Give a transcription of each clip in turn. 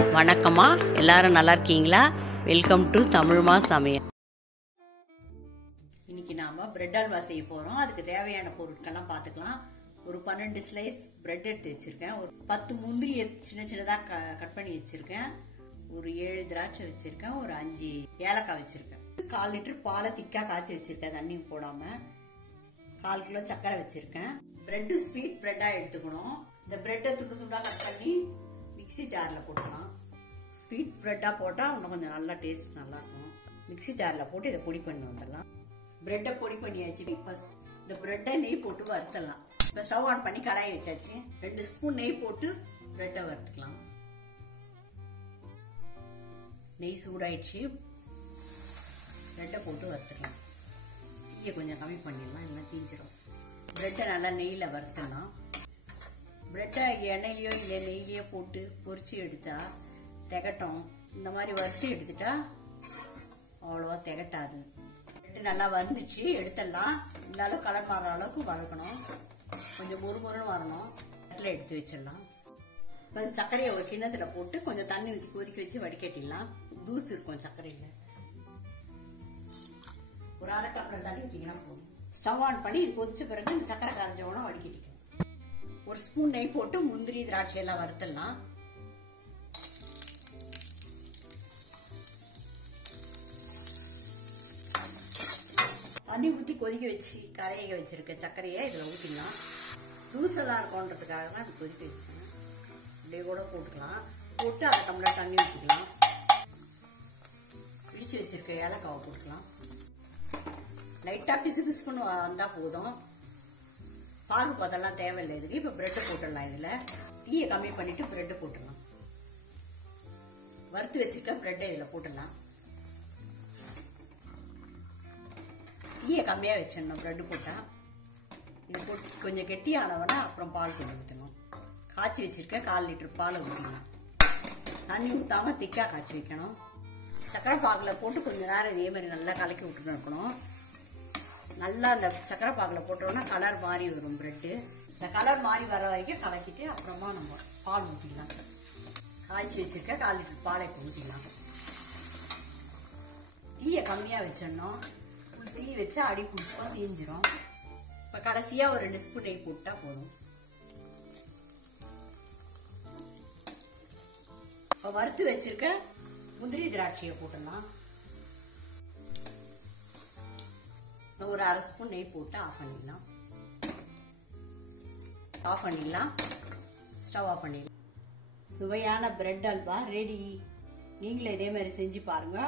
வணக்கம்மா, எல்லாரும் நல்லா இருக்கீங்களா? வெல்கம் டு தமிழ்மா சமையல். இன்னைக்கு நாம பிரெட் அல்வா செய்ய போறோம். அதுக்கு தேவையான பொருட்கள்லாம் பார்த்துக்கலாம். ஒரு 12 ஸ்லைஸ் பிரெட் எடுத்து வச்சிருக்கேன். ஒரு 10 முந்திரி சின்ன சின்னதா கட் பண்ணி வச்சிருக்கேன். ஒரு 7 திராட்சை வச்சிருக்கேன். ஒரு 5 ஏலக்காய் வச்சிருக்கேன். 1/4 லிட்டர் பாலை திக்கா காய்ச்சி வச்சிருக்கேன், தண்ணி போடாம. 1/4 கிலோ சர்க்கரை வச்சிருக்கேன். பிரெட் ஸ்வீட் பிரெட்டா எடுத்துக்கணும். இந்த பிரெட்டை துண்டு துண்டா கட் பண்ணி மிக்ஸி ஜார்ல போட்டுக்கலாம். ஸ்வீட் பிரெட்டா போட்டா இன்னும் கொஞ்சம் நல்லா டேஸ்ட் நல்லா இருக்கும். மிக்ஸி ஜார்ல போட்டு இதை பொடி பண்ணி வந்துடலாம். பிரெட்டை பொடி பண்ணியாச்சு. இப்போ இந்த பிரெட்டை நெய் போட்டு வறுத்தலாம். இப்போ ஸ்டவ் ஆன் பண்ணி கடாயை வச்சாச்சு. 2 ஸ்பூன் நெய் போட்டு பிரெட்டை வறுத்துக்கலாம். நெய் சூடாயிடுச்சு. பிரெட்டை போட்டு வறுத்துக்கலாம். தீயை கொஞ்சம் கம்மி பண்ணிடலாம், இல்லை தீஞ்சிடும். பிரெட்டை நல்லா நெய்யில் வறுத்துலாம். பிரெட்டை எண்ணெயிலையோ இல்லை நெய்லையோ போட்டு பொரிச்சு எடுத்தா திகட்டும். இந்த மாதிரி வறுத்து எடுத்துட்டா அவ்வளோவா திகட்டாது. பிரெட்டு நல்லா வந்துச்சு, எடுத்துடலாம். இந்த அளவு கலர் மாறுற அளவுக்கு வறுக்கணும். கொஞ்சம் முறுமுறுன்னு வரணும். இடத்துல எடுத்து வச்சிடலாம். இப்போ சர்க்கரையை ஒரு கிண்ணத்துல போட்டு கொஞ்சம் தண்ணி ஊற்றி கொதிக்க வச்சு வடிகட்டிடலாம். தூசு இருக்கும் சர்க்கரையில். ஒரு 1/2 டம்ளர் தண்ணி ஊற்றிங்கன்னா போதும். ஸ்டவ் ஆன் பண்ணி இது கொதிச்ச பிறகு இந்த சர்க்கரை கரைஞ்சவனா வடிகட்டிக்கலாம். ஒரு ஸ்பூன் நெய் போட்டு முந்திரி திராட்சை எல்லாம் வறுத்தலாம். தண்ணி ஊற்றி கொதிக்க வச்சு கரைய வச்சிருக்க சர்க்கரையை இதில் ஊற்றிடலாம். தூசெல்லாம் இருக்கும்ன்றதுக்காக தான் இது கொதிக்க வச்சேன். இப்படியே கூட போட்டுக்கலாம். போட்டு 1/2 டம்ளர் தண்ணி ஊற்றிக்கலாம். பிடிச்சு வச்சிருக்க ஏலக்காவை போட்டுக்கலாம். லைட்டாக பிசு பிசுன்னு வந்தால் போதும். பாகு பதெல்லாம் தேவையில்லை இதுக்கு. இப்போ பிரெட்டை போட்டுடலாம். இதில் தீயை கம்மி பண்ணிட்டு பிரெட்டை போட்டுடலாம். வறுத்து வச்சிருக்க பிரெட்டை இதில் போட்டுடலாம். தீயை கம்மியாக வச்சிடணும் பிரெட்டு போட்டால். இது போட்டு கொஞ்சம் கெட்டியானவனா அப்புறம் பால் கொஞ்சம் ஊற்றணும். காய்ச்சி வச்சிருக்க 1/4 லிட்டர் பால் ஊற்றணும். தண்ணி ஊற்றாம திக்காக காய்ச்சி வைக்கணும். சக்கரை பாகில் போட்டு கொஞ்சம் நேரம் இதே மாதிரி நல்லா கலக்கி விட்டுட்டு இருக்கணும். நல்லா அந்த சக்கரை பாகில் போட்டோம்னா கலர் மாறி வரும் பிரெட்டு. இந்த கலர் மாறி வர வரைக்கும் கலக்கிட்டு அப்புறமா நம்ம பால் ஊற்றிக்கலாம். காய்ச்சி வச்சிருக்க 1/4 லிட்டர் பாலை இப்போ ஊற்றிக்கலாம். தீயை கம்மியாக வச்சிடணும். தீ வச்சா அடி பிடிச்சோம், தீஞ்சிரும். இப்போ கடைசியாக ஒரு 2 ஸ்பூன் நெய் போட்டா போதும். இப்போ வறுத்து வச்சிருக்க முந்திரி திராட்சையை போட்டுடலாம். ஒரு 1/2 ஸ்பூன் நெய் போட்டு ஆஃப் பண்ணிடலாம். ஸ்டவ் ஆஃப் பண்ணிடலாம். சுவையான பிரெட் அல்வா ரெடி. நீங்களும் இதே மாதிரி செஞ்சு பாருங்க.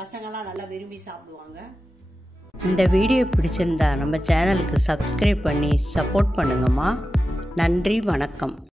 பசங்கள்லாம் நல்லா விரும்பி சாப்பிடுவாங்க. இந்த வீடியோ பிடிச்சிருந்தா நம்ம சேனலுக்கு சப்ஸ்கிரைப் பண்ணி சப்போர்ட் பண்ணுங்கம்மா. நன்றி, வணக்கம்.